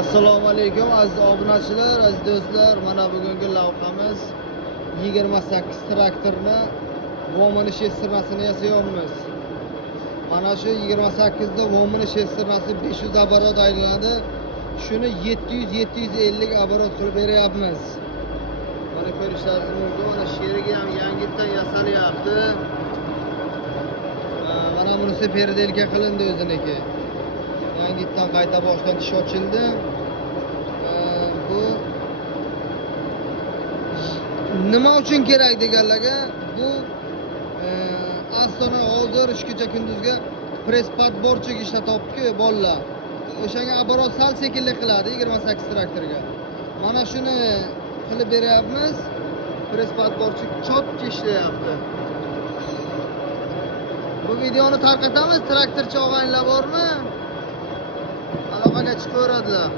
Assalomu alaykum aziz obunachilar, aziz do'stlar. Mana bugungi lavhamiz 28 traktorni vomini shestirmasini yasayapmiz. Mana shu 28 da vomini shestirmasi 500 оборот aylanadi. Shuni 700-750 оборот qilib beryapmiz. Mana ko'rishlaringiz mumkin. Mana sherigi ham yangitdan yasalyapti. Mana bunisi perdelka qilindi o'ziniki. Yangitdan qayta boshdan tish ochildi. Bu nima uchun kerak deganlarga, bu Astona hozir ishgacha kunduzga press podborchik ishlatyapti-ku bolalar. O'shanga оборот sal sekinlik qiladi 28 traktorga. Mana shuni qilib beryapmiz. Press podborchik chotki ishlayapti. Bu videoni tarqatamiz. Traktorchi og'aynilar bormi? Aloqaga chiqaveradilar.